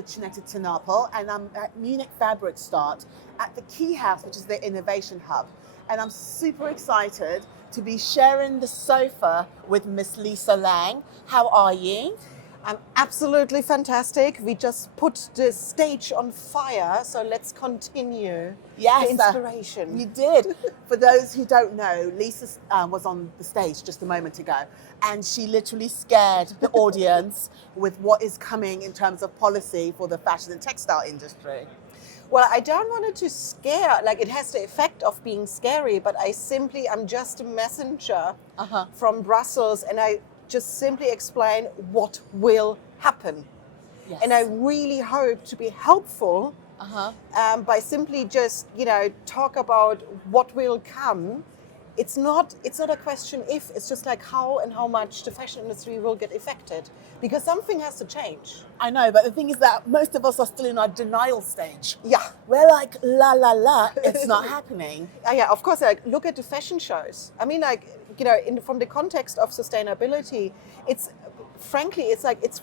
Muchaneta to Napel, and I'm at Munich Fabric Start at the Key House, which is the innovation hub. And I'm super excited to be sharing the sofa with Miss Lisa Lang. How are you? I'm absolutely fantastic. We just put the stage on fire, so let's continue Yes, the inspiration. You did. For those who don't know, Lisa was on the stage just a moment ago, and she literally scared the audience with what is coming in terms of policy for the fashion and textile industry. Well, I don't want it to scare, like it has the effect of being scary, but I'm just a messenger from Brussels, and I just simply explain what will happen. Yes. And I really hope to be helpful by simply just, talk about what will come. It's not a question if, it's just like how and how much the fashion industry will get affected, because something has to change. I know, but the thing is that most of us are still in our denial stage. Yeah. We're like, la, la, la, it's not happening. Yeah, of course, like, look at the fashion shows. I mean, like, from the context of sustainability, it's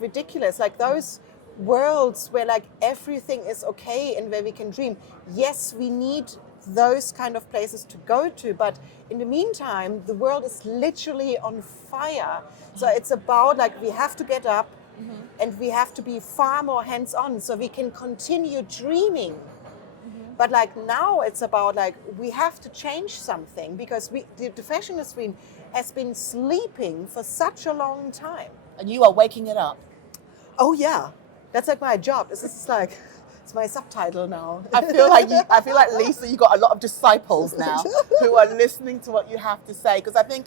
ridiculous. Like those worlds where like everything is okay and where we can dream. Yes, we need those kind of places to go to, but in the meantime, the world is literally on fire. So it's about like, we have to get up and we have to be far more hands-on so we can continue dreaming. But like now it's about like, we have to change something because the fashion industry has been sleeping for such a long time. And you are waking it up. Oh yeah, that's like my job. This is like, it's my subtitle now. I feel like Lisa, you got a lot of disciples now who are listening to what you have to say. Because I think,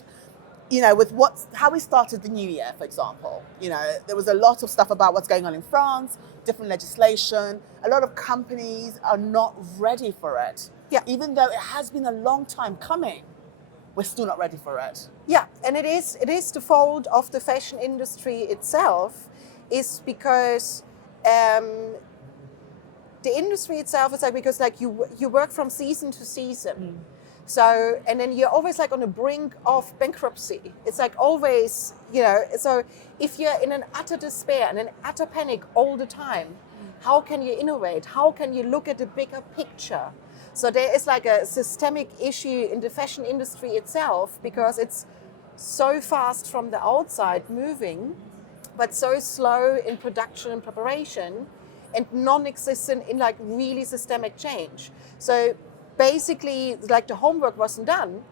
with how we started the new year, for example, there was a lot of stuff about what's going on in France, different legislation. A lot of companies are not ready for it. Yeah. Even though it has been a long time coming, we're still not ready for it. Yeah, and it is the fault of the fashion industry itself, is because the industry itself is like, because like you work from season to season. So, and then you're always like on the brink of bankruptcy. It's like always, so if you're in an utter despair and an utter panic all the time, how can you innovate? How can you look at the bigger picture? So there is like a systemic issue in the fashion industry itself, because it's so fast from the outside moving, but so slow in production and preparation, and non-existent in like really systemic change. So basically, like the homework wasn't done.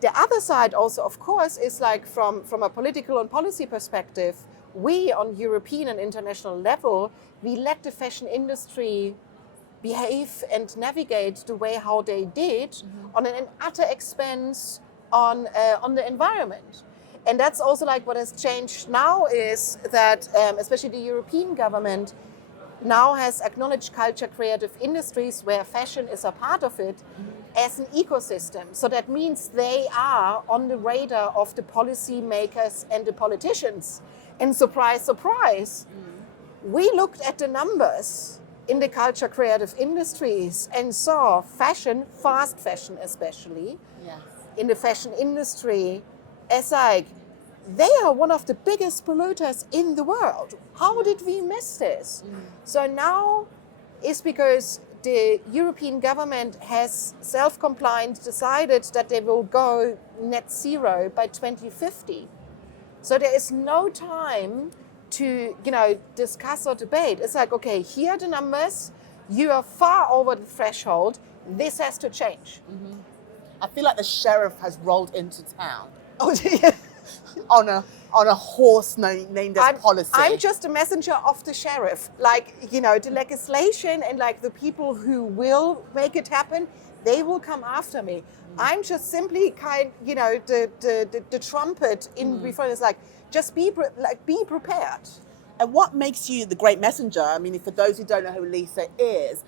The other side also, of course, is like from a political and policy perspective, we on European and international level, we let the fashion industry behave and navigate the way how they did on an utter expense on the environment. And that's also like what has changed now is that especially the European government now has acknowledged culture creative industries, where fashion is a part of it, as an ecosystem. So that means they are on the radar of the policy makers and the politicians. And surprise, surprise, we looked at the numbers in the culture creative industries and saw fashion, fast fashion especially, in the fashion industry as like, they are one of the biggest polluters in the world. How did we miss this? So now it's because the European government has self-compliant decided that they will go net zero by 2050. So there is no time to, discuss or debate. It's like, okay, here are the numbers. You are far over the threshold. This has to change. I feel like the sheriff has rolled into town. Oh, yeah. on a horse named as policy. I'm just a messenger of the sheriff. Like, the legislation and like the people who will make it happen, they will come after me. I'm just simply the trumpet in before. It's like, just be prepared. And what makes you the great messenger? I mean, for those who don't know who Lisa is,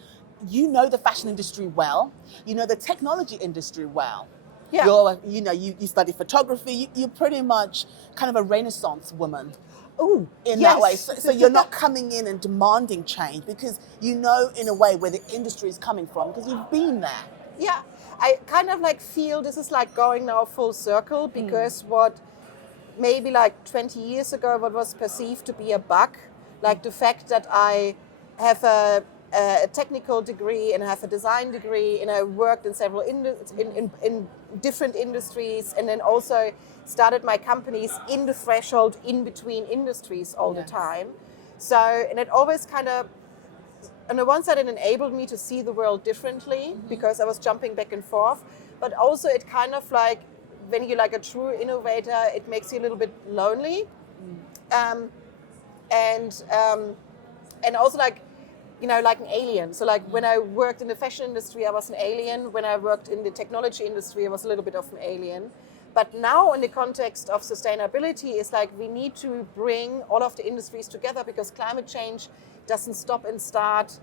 you know the fashion industry well. You know the technology industry well. Yeah. You study photography. You're pretty much kind of a Renaissance woman. Oh, in that way. So you're not coming in and demanding change, because you know in a way where the industry is coming from, because you've been there. Yeah, I kind of like feel this is like going now full circle, because what maybe like 20 years ago, what was perceived to be a bug, like the fact that I have a technical degree and I have a design degree, and I worked in several in different industries, and then also started my companies in the threshold in between industries all the time. So, and it always kind of, on the one side, it enabled me to see the world differently because I was jumping back and forth, but also it kind of like, when you're like a true innovator, it makes you a little bit lonely. And also like, you know, like an alien. So like when I worked in the fashion industry, I was an alien. When I worked in the technology industry, I was a little bit of an alien. But now in the context of sustainability, it's like we need to bring all of the industries together because climate change doesn't stop and start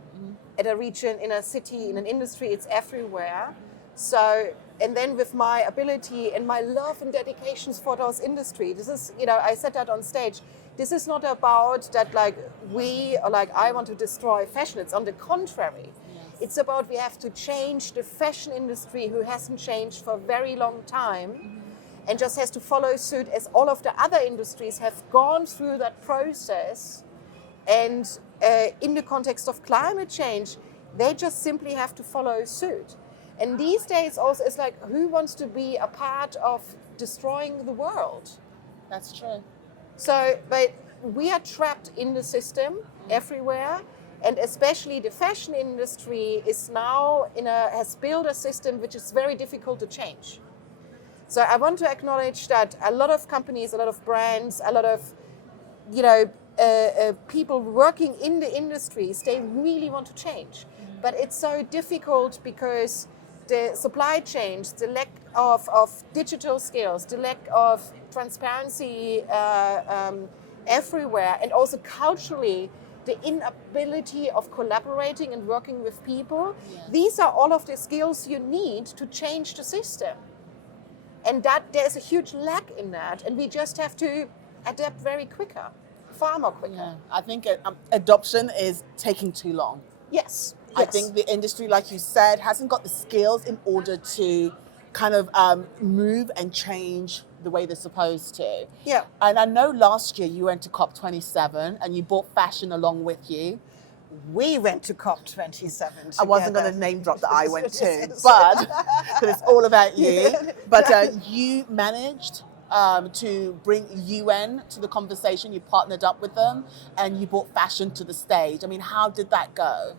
at a region, in a city, in an industry, it's everywhere. So, and then with my ability and my love and dedications for those industries, this is, you know, I said that on stage, this is not about that like we, or like I want to destroy fashion. It's on the contrary. Yes. It's about we have to change the fashion industry who hasn't changed for a very long time and just has to follow suit as all of the other industries have gone through that process. And in the context of climate change, they just simply have to follow suit. And these days also it's like, who wants to be a part of destroying the world? That's true. So, but we are trapped in the system everywhere, and especially the fashion industry is now has built a system which is very difficult to change. So I want to acknowledge that a lot of companies, a lot of brands, a lot of, you know, people working in the industries, they really want to change. But it's so difficult because the supply chains, the lack of digital skills, the lack of transparency everywhere, and also culturally, the inability of collaborating and working with people. Yes. These are all of the skills you need to change the system. And that there's a huge lack in that, and we just have to adapt very quicker, far more quicker. Yeah. I think adoption is taking too long. Yes. I think the industry, like you said, hasn't got the skills in order to kind of move and change the way they're supposed to. Yeah. And I know last year you went to COP27 and you brought fashion along with you. We went to COP27 I wasn't going to name drop that I went to, but because it's all about you. But you managed to bring UN to the conversation. You partnered up with them and you brought fashion to the stage. I mean, how did that go?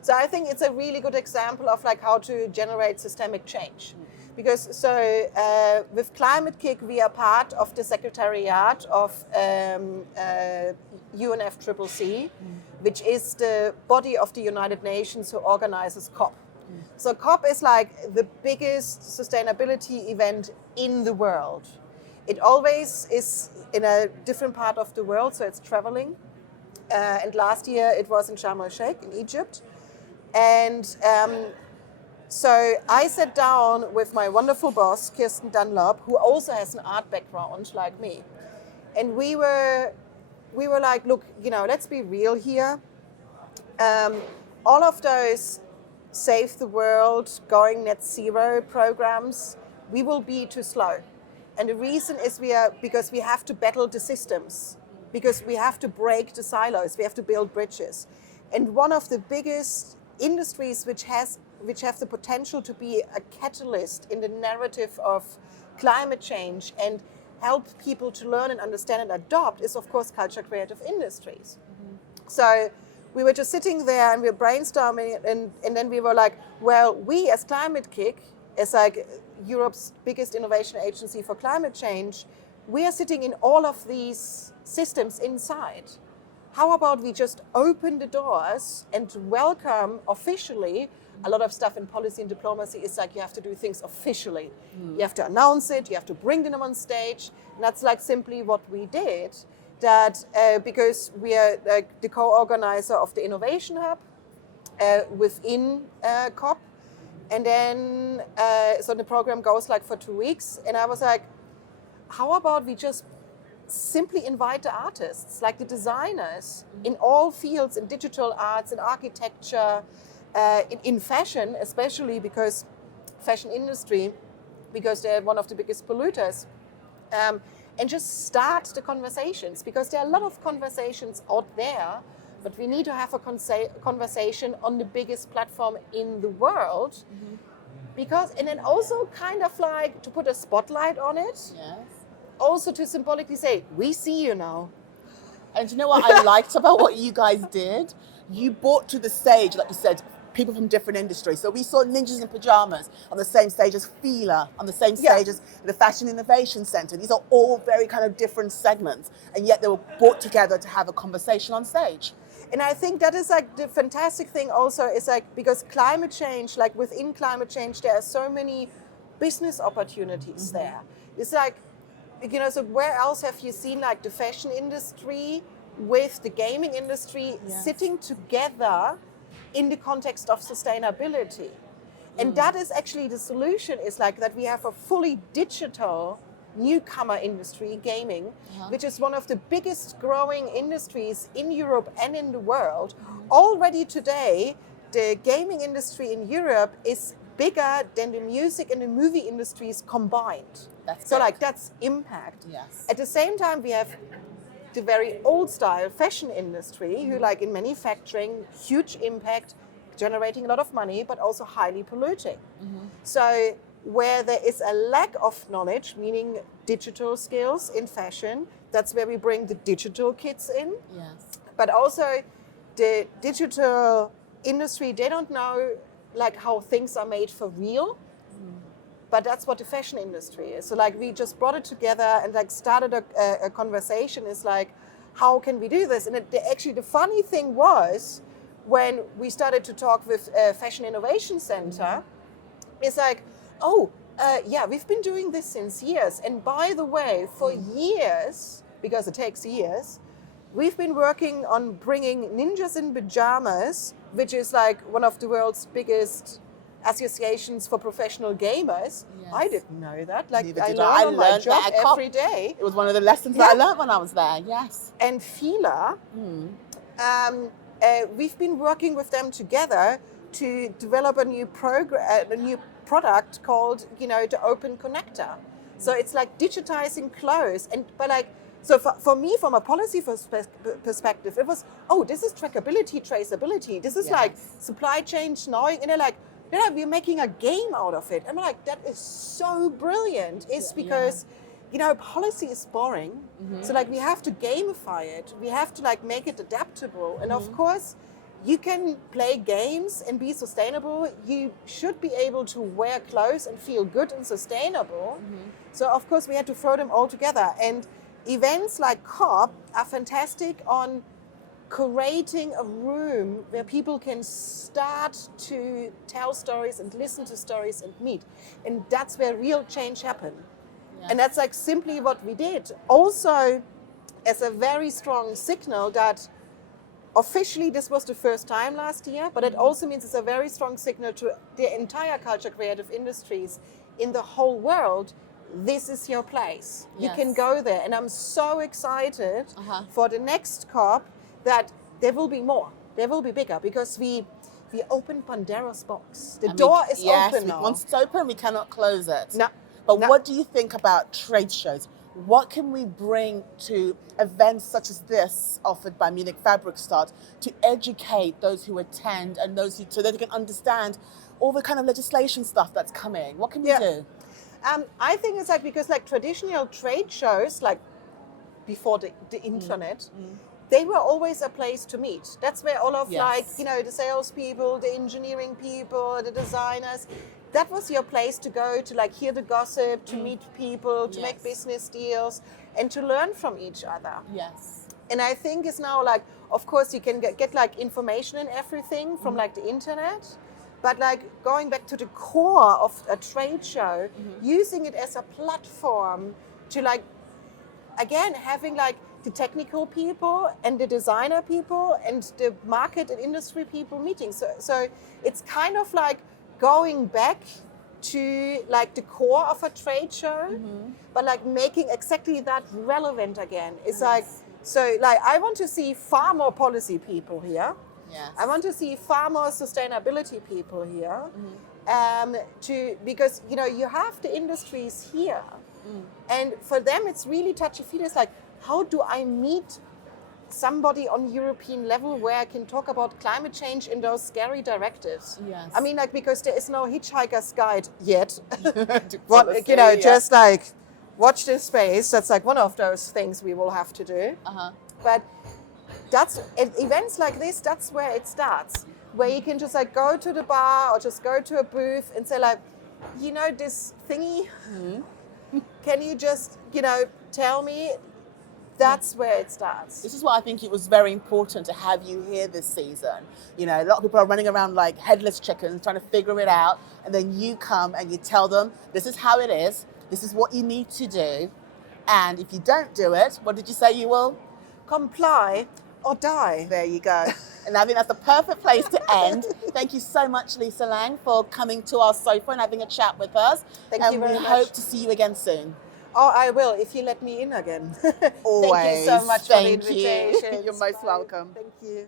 So I think it's a really good example of like how to generate systemic change. Because with Climate KIC, we are part of the secretariat of UNFCCC, which is the body of the United Nations who organizes COP. So COP is like the biggest sustainability event in the world. It always is in a different part of the world, so it's traveling. And last year it was in Sharm el-Sheikh in Egypt. And so I sat down with my wonderful boss, Kirsten Dunlop, who also has an art background like me. And we were like, look, you know, let's be real here. All of those Save the World, Going Net Zero programs, we will be too slow. And the reason is because we have to battle the systems, because we have to break the silos, we have to build bridges. And one of the biggest industries which have the potential to be a catalyst in the narrative of climate change and help people to learn and understand and adopt is, of course, culture creative industries. So we were just sitting there and we were brainstorming, and then we were like, well, we as Climate KIC, as like Europe's biggest innovation agency for climate change, we are sitting in all of these systems inside. How about we just open the doors and welcome officially? A lot of stuff in policy and diplomacy is like you have to do things officially. You have to announce it, you have to bring them on stage. And that's like simply what we did. That because we are like the co-organizer of the Innovation Hub within COP. And then, so the program goes like for 2 weeks. And I was like, how about we just simply invite the artists, like the designers in all fields, in digital arts, in architecture, in fashion, especially because fashion industry, because they're one of the biggest polluters, and just start the conversations, because there are a lot of conversations out there but we need to have a conversation on the biggest platform in the world. Because, and then also kind of like to put a spotlight on it. Yes. Also to symbolically say, we see you now. And you know what I liked about what you guys did? You brought to the stage, like you said, people from different industries. So we saw Ninjas in Pajamas on the same stage as Fila, on the same stage as the Fashion Innovation Center. These are all very kind of different segments, and yet they were brought together to have a conversation on stage. And I think that is like the fantastic thing also is like, because climate change, like within climate change, there are so many business opportunities there. It's like, you know, so where else have you seen like the fashion industry with the gaming industry sitting together in the context of sustainability? And that is actually the solution, is like that we have a fully digital newcomer industry, gaming, which is one of the biggest growing industries in Europe and in the world. Already today, the gaming industry in Europe is bigger than the music and the movie industries combined. So like that's impact. Yes. At the same time, we have the very old style fashion industry, who like in manufacturing, huge impact, generating a lot of money, but also highly polluting. So where there is a lack of knowledge, meaning digital skills in fashion, that's where we bring the digital kids in. Yes. But also the digital industry, they don't know like how things are made for real. But that's what the fashion industry is. So like we just brought it together and like started a conversation. Is like, how can we do this? And actually the funny thing was, when we started to talk with Fashion Innovation Center, it's like, yeah, we've been doing this since years. And by the way, for years, because it takes years, we've been working on bringing Ninjas in Pajamas, which is like one of the world's biggest associations for professional gamers. Yes. I didn't know that. Like Neither I did learn on my learned job that at every day. It was one of the lessons that I learned when I was there. Yes. And Fila, we've been working with them together to develop a new product called, you know, the Open Connector. So it's like digitizing clothes, but like, so for me, from a policy perspective, it was, this is trackability, traceability. This is like supply chain knowing, and they're like, we're making a game out of it. And I'm like, that is so brilliant. It's because, you know, policy is boring. So like we have to gamify it. We have to like make it adaptable. And of course, you can play games and be sustainable. You should be able to wear clothes and feel good and sustainable. So of course we had to throw them all together. And events like COP are fantastic on creating a room where people can start to tell stories and listen to stories and meet. And that's where real change happened. Yes. And that's like simply what we did. Also, as a very strong signal that officially this was the first time last year, but it also means it's a very strong signal to the entire culture creative industries in the whole world. This is your place. You can go there. And I'm so excited for the next COP that there will be more. There will be bigger, because we opened Pandora's box. The door is open now. Once it's open, we cannot close it. No. But what do you think about trade shows? What can we bring to events such as this offered by Munich Fabric Start to educate those who attend and those who, so that they can understand all the kind of legislation stuff that's coming? What can we do? I think it's like, because like traditional trade shows, like before the internet, they were always a place to meet. That's where all of like, you know, the salespeople, the engineering people, the designers, that was your place to go to like hear the gossip, to meet people, to make business deals, and to learn from each other. Yes. And I think it's now like, of course, you can get like information and everything from like the internet, but like going back to the core of a trade show, using it as a platform to like, again, having like the technical people and the designer people and the market and industry people meeting. So it's kind of like going back to like the core of a trade show, but like making exactly that relevant again. It's like, so like I want to see far more policy people here. Yes. I want to see far more sustainability people here. Because you know, you have the industries here, and for them it's really touchy-feely. It's like, how do I meet somebody on European level where I can talk about climate change in those scary directives. Yes. I mean, like, because there is no hitchhiker's guide yet. Policy, You know, yeah. just like watch this space. That's like one of those things we will have to do. But that's at events like this. That's where it starts, where you can just like go to the bar or just go to a booth and say like, you know, this thingy. Can you just, you know, tell me? That's where it starts. This is why I think it was very important to have you here this season. You know, a lot of people are running around like headless chickens trying to figure it out. And then you come and you tell them, this is how it is. This is what you need to do. And if you don't do it, what did you say you will? Comply or die. There you go. And I think that's the perfect place to end. Thank you so much, Lisa Lang, for coming to our sofa and having a chat with us. Thank you very much. And we hope to see you again soon. Oh, I will, if you let me in again. Always. Thank you so much for the Thank you. invitation. You're most welcome. Thank you.